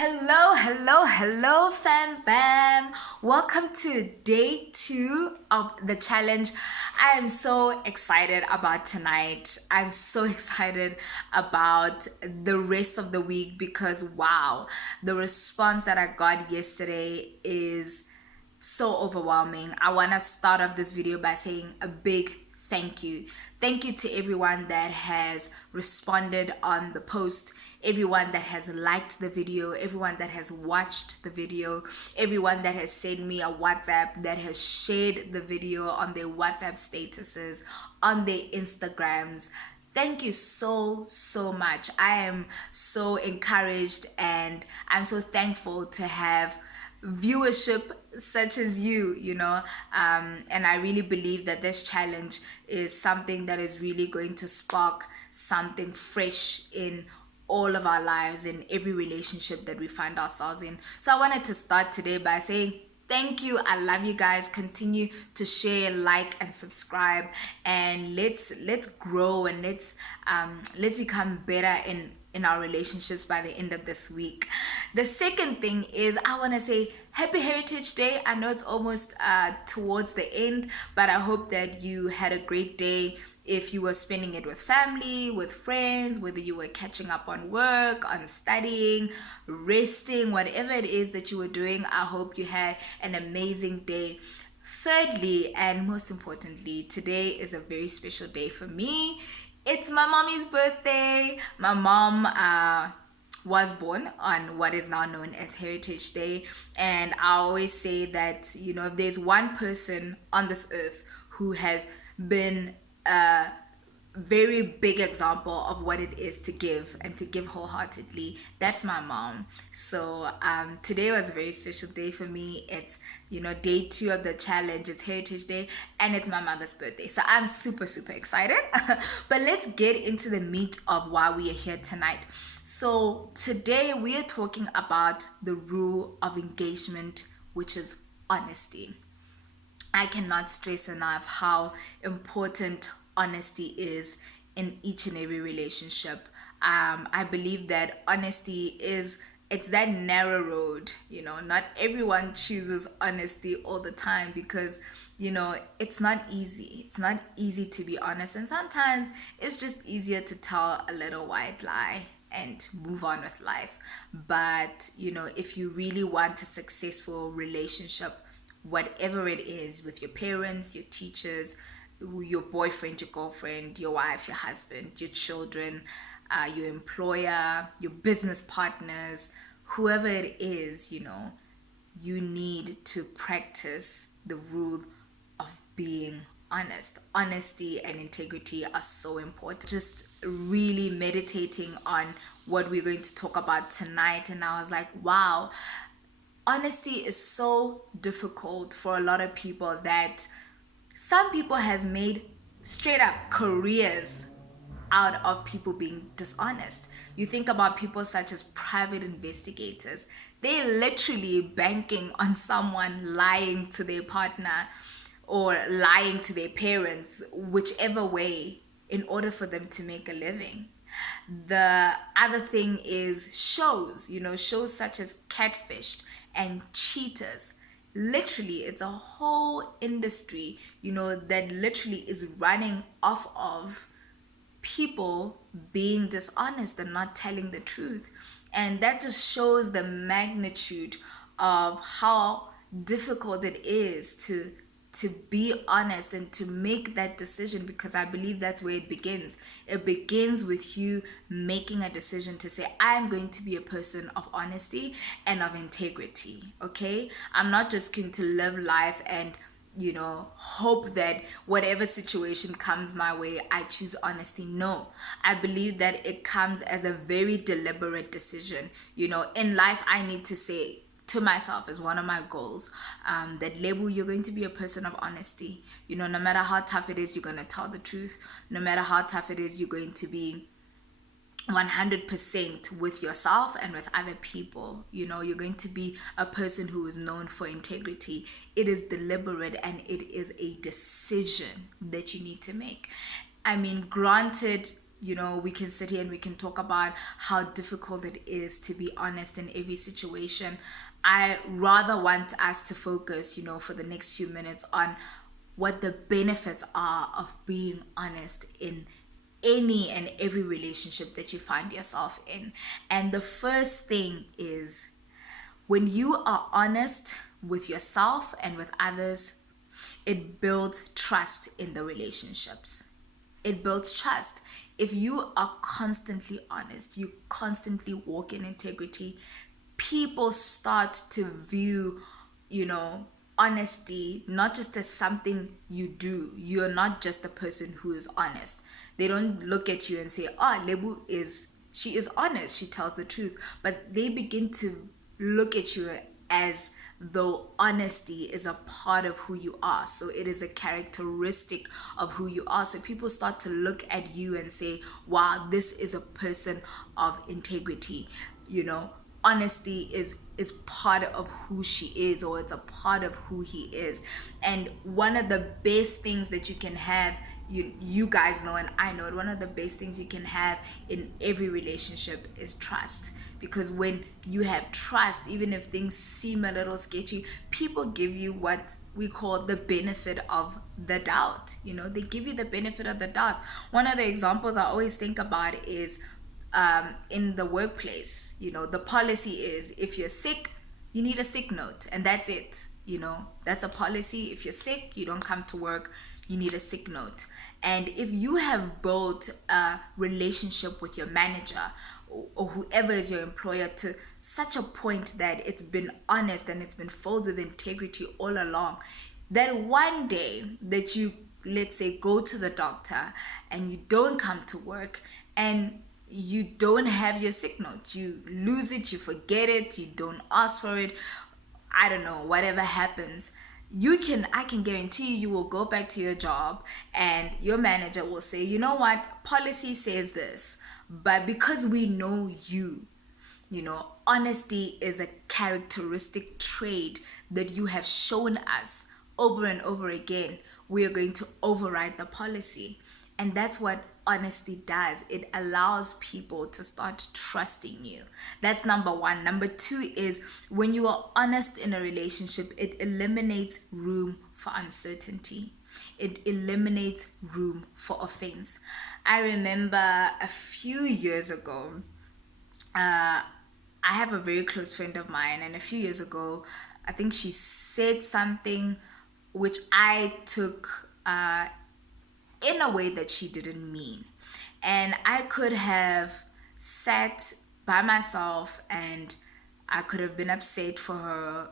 Hello, fam bam. Welcome to day 2 of the challenge. I am so excited about tonight. I'm so excited about the rest of the week because wow, the response that I got yesterday is so overwhelming. I want to start off this video by saying a big thank you. Thank you to everyone that has responded on the post, everyone that has liked the video, everyone that has watched the video, everyone that has sent me a WhatsApp, that has shared the video on their WhatsApp statuses, on their Instagrams. Thank you so much. I am so encouraged and I'm so thankful to have viewership such as and I really believe that this challenge is something that is really going to spark something fresh in all of our lives, in every relationship that we find ourselves in. So I wanted to start today by saying thank you. I love you guys. Continue to share, like, and subscribe, and let's grow and let's become better in our relationships by the end of this week. The second thing is I want to say Happy Heritage Day. I know it's almost towards the end, but I hope that you had a great day. If you were spending it with family, with friends, whether you were catching up on work, on studying, resting, whatever it is that you were doing, I hope you had an amazing day. Thirdly, and most importantly, today is a very special day for me. It's my mommy's birthday. My mom was born on what is now known as Heritage Day, and I always say that if there's one person on this earth who has been a very big example of what it is to give and to give wholeheartedly, that's my mom. So today was a very special day for me. It's day 2 of the challenge. It's Heritage Day and it's my mother's birthday, so I'm super excited. But let's get into the meat of why we are here tonight. So today we are talking about the rule of engagement, which is honesty. I cannot stress enough how important honesty is in each and every relationship. I believe that honesty it's that narrow road. Not everyone chooses honesty all the time because it's not easy. It's not easy to be honest, and sometimes it's just easier to tell a little white lie and move on with life. But if you really want a successful relationship, whatever it is, with your parents, your teachers, your boyfriend, your girlfriend, your wife, your husband, your children, your employer, your business partners, whoever it is, you need to practice the rule of being honest. Honesty and integrity are so important. Just really meditating on what we're going to talk about tonight, and I was like, wow, honesty is so difficult for a lot of people that some people have made straight up careers out of people being dishonest. You think about people such as private investigators. They're literally banking on someone lying to their partner or lying to their parents, whichever way, in order for them to make a living. The other thing is shows such as Catfished and Cheaters. Literally, it's a whole industry, that literally is running off of people being dishonest and not telling the truth. And that just shows the magnitude of how difficult it is to be honest and to make that decision, because I believe that's where it begins. It begins with you making a decision to say, I'm going to be a person of honesty and of integrity. Okay, I'm not just going to live life and hope that whatever situation comes my way, I choose honesty. No, I believe that it comes as a very deliberate decision. In life, I need to say to myself, as one of my goals, that label, you're going to be a person of honesty. No matter how tough it is, you're going to tell the truth. No matter how tough it is, you're going to be 100% with yourself and with other people. You're going to be a person who is known for integrity. It is deliberate and it is a decision that you need to make. I mean, granted, we can sit here and we can talk about how difficult it is to be honest in every situation. I rather want us to focus, for the next few minutes on what the benefits are of being honest in any and every relationship that you find yourself in. And the first thing is, when you are honest with yourself and with others, it builds trust in the relationships. It builds trust. If you are constantly honest, you constantly walk in integrity, people start to view, you know, honesty not just as something you do. You're not just a person who is honest. They don't look at you and say, oh, she is honest, she tells the truth. But they begin to look at you as though honesty is a part of who you are. So it is a characteristic of who you are. So people start to look at you and say, wow, this is a person of integrity. Honesty is part of who she is, or it's a part of who he is. And one of the best things that you can have, you guys know and I know it, one of the best things you can have in every relationship is trust. Because when you have trust, even if things seem a little sketchy, people give you what we call the benefit of the doubt. They give you the benefit of the doubt. One of the examples I always think about is in the workplace. The policy is, if you're sick, you need a sick note, and that's it. That's a policy. If you're sick, you don't come to work, you need a sick note. And if you have built a relationship with your manager or whoever is your employer to such a point that it's been honest and it's been filled with integrity all along, that one day that you, let's say, go to the doctor and you don't come to work and you don't have your sick note, you lose it, you forget it, you don't ask for it, I don't know, whatever happens, I can guarantee you will go back to your job and your manager will say, you know what, policy says this, but because we know you, honesty is a characteristic trait that you have shown us over and over again, we are going to override the policy. And that's what honesty does. It allows people to start trusting you. That's number one. Number two is, when you are honest in a relationship, it eliminates room for uncertainty. It eliminates room for offense. I remember a few years ago, I have a very close friend of mine, and a few years ago, I think she said something which I took in a way that she didn't mean. And I could have sat by myself and I could have been upset for her.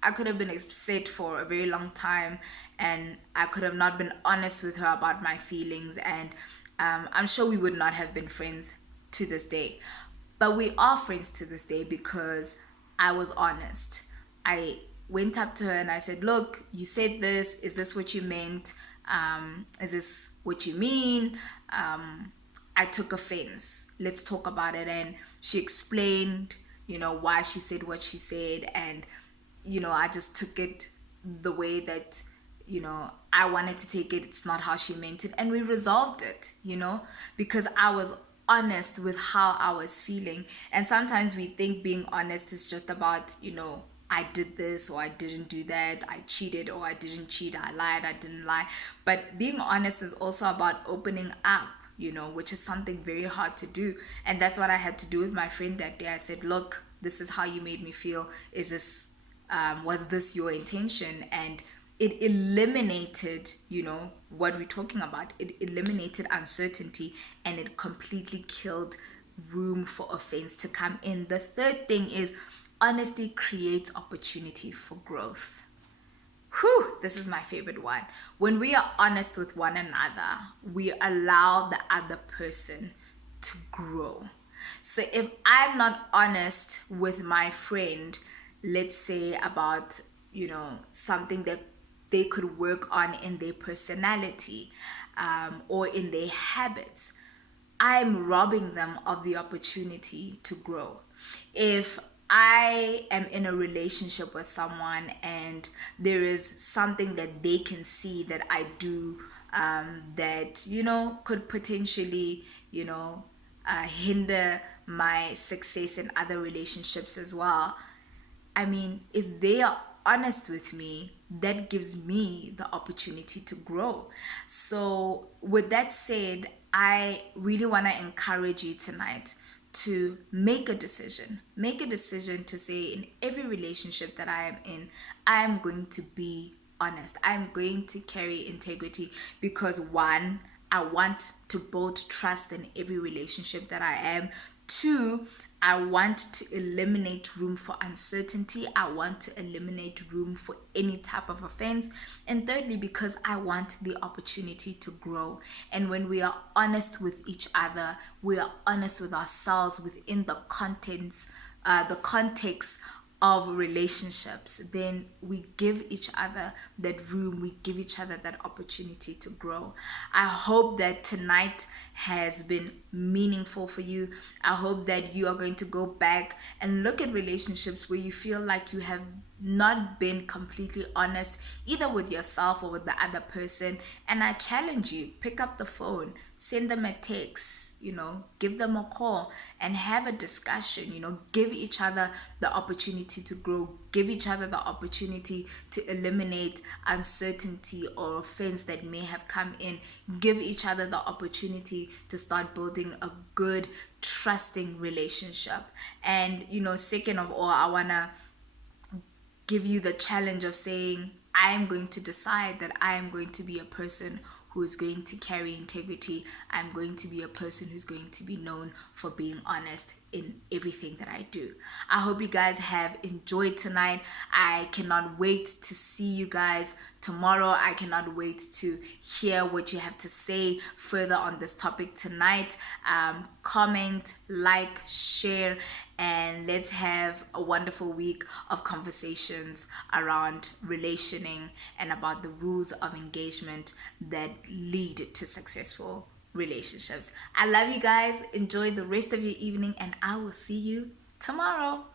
I could have been upset for a very long time, and I could have not been honest with her about my feelings, and I'm sure we would not have been friends to this day. But we are friends to this day because I was honest. I went up to her and I said, look, you said this, is this what you meant? Is this what you mean? I took offense. Let's talk about it. And she explained, why she said what she said. And, I just took it the way that, I wanted to take it. It's not how she meant it. And we resolved it, because I was honest with how I was feeling. And sometimes we think being honest is just about, I did this or I didn't do that, I cheated or I didn't cheat, I lied, I didn't lie. But being honest is also about opening up, which is something very hard to do. And that's what I had to do with my friend that day. I said, look, this is how you made me feel. Was this your intention? And it eliminated, what we're talking about. It eliminated uncertainty, and it completely killed room for offense to come in. The third thing is, honesty creates opportunity for growth. Whew, this is my favorite one. When we are honest with one another, we allow the other person to grow. So if I'm not honest with my friend, let's say about, something that they could work on in their personality, or in their habits, I'm robbing them of the opportunity to grow. If I am in a relationship with someone and there is something that they can see that I do that, could potentially, hinder my success in other relationships as well. I mean, if they are honest with me, that gives me the opportunity to grow. So, with that said, I really want to encourage you tonight to make a decision. Make a decision to say, in every relationship that I am in, I am going to be honest. I'm going to carry integrity because, one, I want to build trust in every relationship that I am. Two, I want to eliminate room for uncertainty. I want to eliminate room for any type of offense. And thirdly, because I want the opportunity to grow. And when we are honest with each other, we are honest with ourselves within the context of relationships, then we give each other that room, we give each other that opportunity to grow. I hope that tonight has been meaningful for you. I hope that you are going to go back and look at relationships where you feel like you have not been completely honest, either with yourself or with the other person. And I challenge you, pick up the phone, send them a text, give them a call and have a discussion, give each other the opportunity to grow, give each other the opportunity to eliminate uncertainty or offense that may have come in, give each other the opportunity to start building a good, trusting relationship. And, second of all, I want to give you the challenge of saying, I am going to decide that I am going to be a person who is going to carry integrity. I'm going to be a person who's going to be known for being honest in everything that I do. I hope you guys have enjoyed tonight. I cannot wait to see you guys tomorrow. I cannot wait to hear what you have to say further on this topic tonight. Comment, like, share, and let's have a wonderful week of conversations around relationing and about the rules of engagement that lead to successful relationships. I love you guys. Enjoy the rest of your evening, and I will see you tomorrow.